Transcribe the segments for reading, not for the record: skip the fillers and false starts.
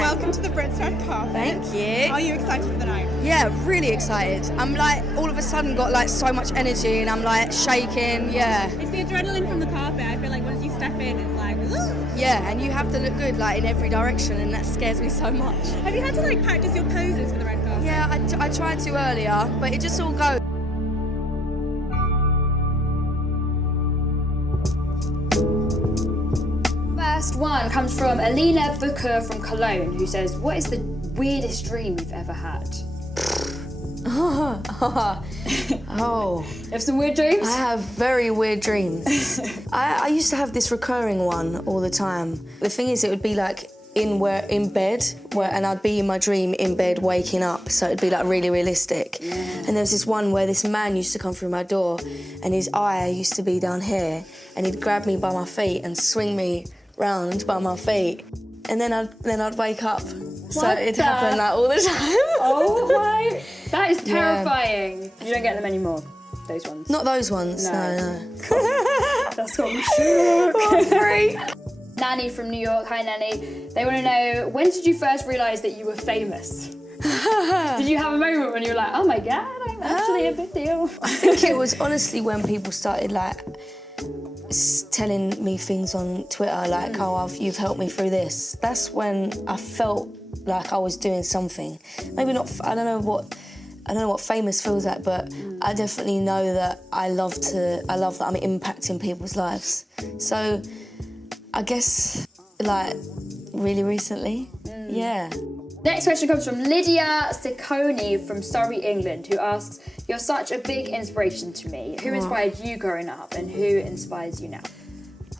Welcome to the Brits Red Carpet. Thank you. Are you excited for the night? Yeah, really excited. I'm like, all of a sudden got like so much energy and I'm like shaking, yeah. It's the adrenaline from the carpet. I feel like once you step in, it's like, ooh. Yeah, and you have to look good like in every direction and that scares me so much. Have you had to like practice your poses for the red carpet? Yeah, I tried to earlier, but it just all goes. First one comes from Alina Booker from Cologne, who says, what is the weirdest dream you've ever had? Oh. You have some weird dreams? I have very weird dreams. I used to have this recurring one all the time. The thing is, it would be like in bed, and I'd be in my dream in bed waking up, so it'd be like really realistic. Yeah. And there was this one where this man used to come through my door and his eye used to be down here and he'd grab me by my feet and swing me round by my feet, and then I'd wake up. So it'd happen like all the time. Oh my, that is terrifying. Yeah. You don't get them anymore, those ones? Not those ones, no. That's got me shook. What a freak. Nanny from New York, hi Nanny. They want to know, when did you first realise that you were famous? Did you have a moment when you were like, oh my God, I'm actually a big deal? I think it was honestly when people started like telling me things on Twitter like, oh, you've helped me through this. That's when I felt like I was doing something. Maybe not, I don't know what famous feels like, but I definitely know that I love that I'm impacting people's lives. So I guess like really recently, yeah. Next question comes from Lydia Ciccone from Surrey, England, who asks, you're such a big inspiration to me. Who inspired you growing up and who inspires you now?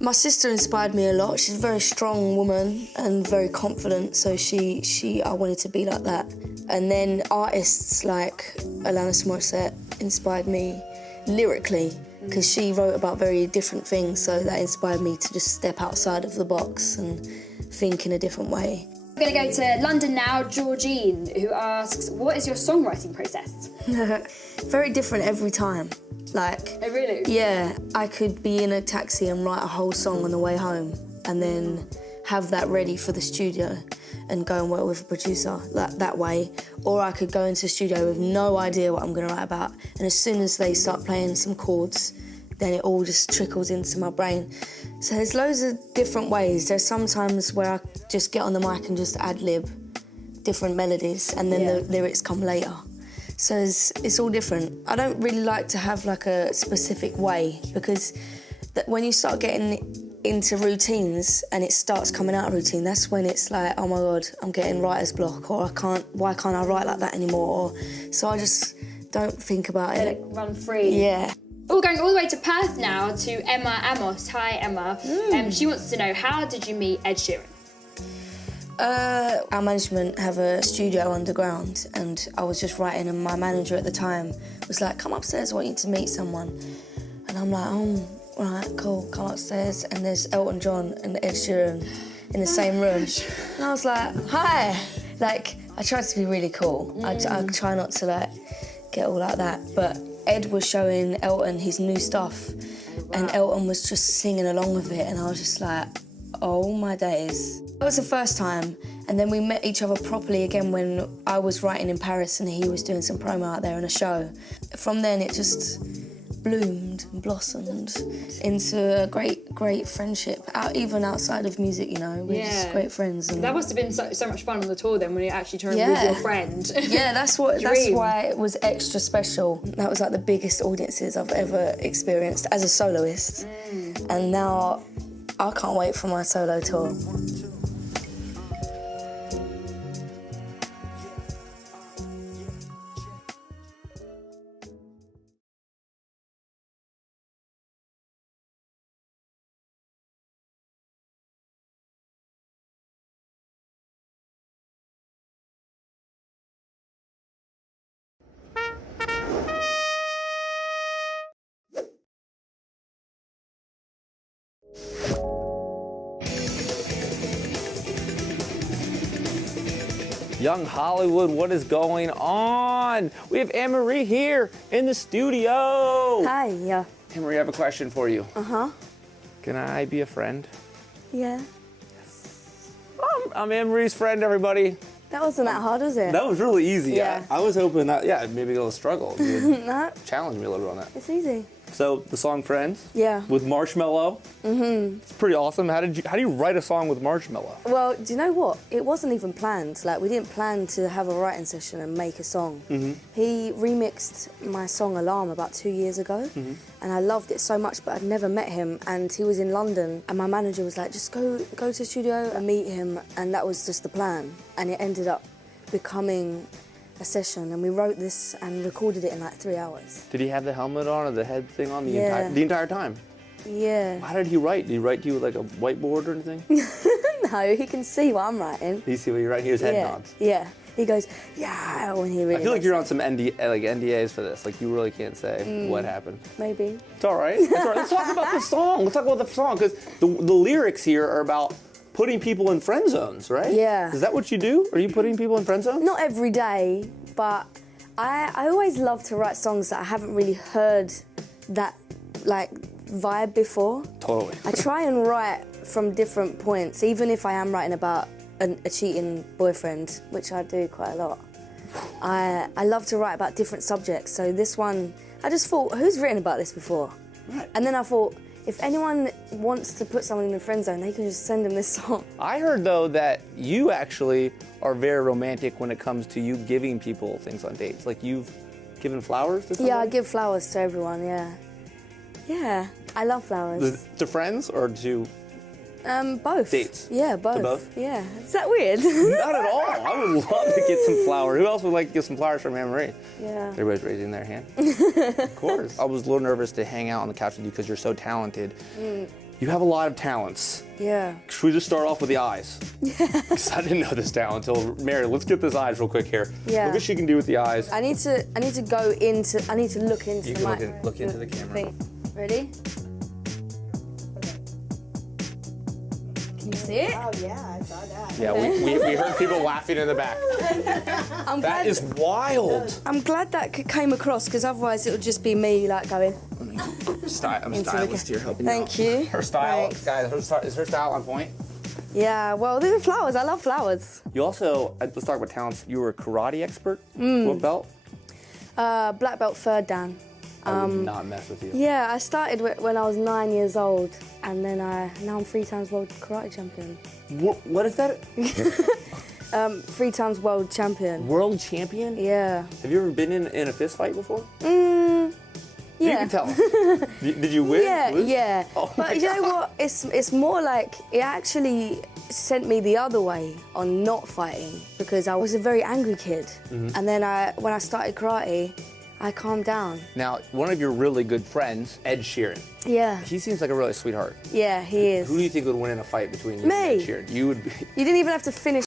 My sister inspired me a lot. She's a very strong woman and very confident, so I wanted to be like that. And then artists like Alanis Morissette inspired me lyrically, because she wrote about very different things, so that inspired me to just step outside of the box and think in a different way. We're going to go to London now, Georgine, who asks, what is your songwriting process? Very different every time. Like, oh, really? Yeah, I could be in a taxi and write a whole song on the way home and then have that ready for the studio and go and work with a producer like that way. Or I could go into the studio with no idea what I'm going to write about, and as soon as they start playing some chords, then it all just trickles into my brain. So there's loads of different ways. There's some times where I just get on the mic and just ad-lib different melodies, and then the lyrics come later. So it's all different. I don't really like to have like a specific way, because when you start getting into routines and it starts coming out of routine, that's when it's like, oh my God, I'm getting writer's block, or why can't I write like that anymore? So I just don't think about it. Let it run free. Yeah. We're going all the way to Perth now to Emma Amos. Hi, Emma. She wants to know, how did you meet Ed Sheeran? Our management have a studio underground, and I was just writing, and my manager at the time was like, come upstairs, I want you to meet someone. And I'm like, oh, all right, cool, come upstairs. And there's Elton John and Ed Sheeran in the same room. And I was like, hi. like, I try to be really cool. I try not to, like, get all like that. But Ed was showing Elton his new stuff, and Elton was just singing along with it, and I was just like, oh my days. That was the first time, and then we met each other properly again when I was writing in Paris and he was doing some promo out there in a show. From then it just bloomed and blossomed into a great friendship, even outside of music, you know. We're just great friends. And that must have been so much fun on the tour then, when you actually turned with your friend. Yeah, that's why it was extra special. That was like the biggest audiences I've ever experienced as a soloist. And now I can't wait for my solo tour. Young Hollywood, what is going on? We have Anne-Marie here in the studio. Hi, yeah. Anne-Marie, I have a question for you. Uh-huh. Can I be a friend? Yeah. I'm Anne-Marie's friend, everybody. That wasn't that hard, was it? That was really easy. Yeah. I was hoping that, maybe a little struggle. You would No, challenge me a little bit on that. it's easy. So the song Friends. Yeah. With Marshmello. Mm-hmm. It's pretty awesome. How do you write a song with Marshmello? Well, do you know what? It wasn't even planned. Like, we didn't plan to have a writing session and make a song. Mm-hmm. He remixed my song Alarm about 2 years ago, and I loved it so much, but I'd never met him, and he was in London, and my manager was like, just go to the studio and meet him, and that was just the plan. And it ended up becoming a session, and we wrote this and recorded it in like 3 hours. Did he have the helmet on or the head thing on the entire time? Yeah. How did he write? Did he write to you with like a whiteboard or anything? No, he can see what I'm writing. Did he see what you're writing? His head nods. Yeah. He goes, yeah, when he really I feel like likes you're it. on some NDAs for this. Like, you really can't say what happened. Maybe. It's all right. It's all right. Let's talk about the song. Let's talk about the song, because the lyrics here are about putting people in friend zones, right? Yeah. Is that what you do? Are you putting people in friend zones? Not every day, but I always love to write songs that I haven't really heard that, like, vibe before. Totally. I try and write from different points, even if I am writing about a cheating boyfriend, which I do quite a lot. I love to write about different subjects, so this one, I just thought, who's written about this before? Right. And then I thought, if anyone wants to put someone in the friend zone, they can just send them this song. I heard, though, that you actually are very romantic when it comes to you giving people things on dates. Like, you've given flowers to somebody? Yeah, I give flowers to everyone, yeah. Yeah, I love flowers. To friends or to... Both. Dates? Yeah, both. To both? Yeah. Is that weird? Not at all. I would love to get some flowers. Who else would like to get some flowers from Anne-Marie? Yeah. Everybody's raising their hand. Of course. I was a little nervous to hang out on the couch with you because you're so talented. You have a lot of talents. Yeah. Should we just start off with the eyes? Yeah. Because I didn't know this talent until Mary. Let's get this eyes real quick here. Yeah. Look what she can do with the eyes. I need to go into. I need to look into. You can look into the camera. Thing. Ready? Can you see it? Oh yeah, I saw that. Yeah, we heard people laughing in the back. That is wild. I'm glad that came across, because otherwise it would just be me like going. I'm stylist here helping Thank you. you. Her style, Thanks. guys, is her style on point? Yeah. Well, these are flowers. I love flowers. You also, let's talk about talents. You were a karate expert. What belt? Black belt third dan. I would not mess with you. Yeah, I started when I was 9 years old, and then now I'm 3 times world karate champion. What is that? 3 times world champion. World champion? Yeah. Have you ever been in a fist fight before? Yeah. You can tell. Did you win? Yeah, Lose? yeah. Oh But you know what? It's more like it actually sent me the other way on not fighting, because I was a very angry kid. And then when I started karate, I calmed down. Now, one of your really good friends, Ed Sheeran, Yeah. he seems like a really sweetheart. Yeah, he is. Who do you think would win in a fight between you Me. and Ed Sheeran? You would be. You didn't even have to finish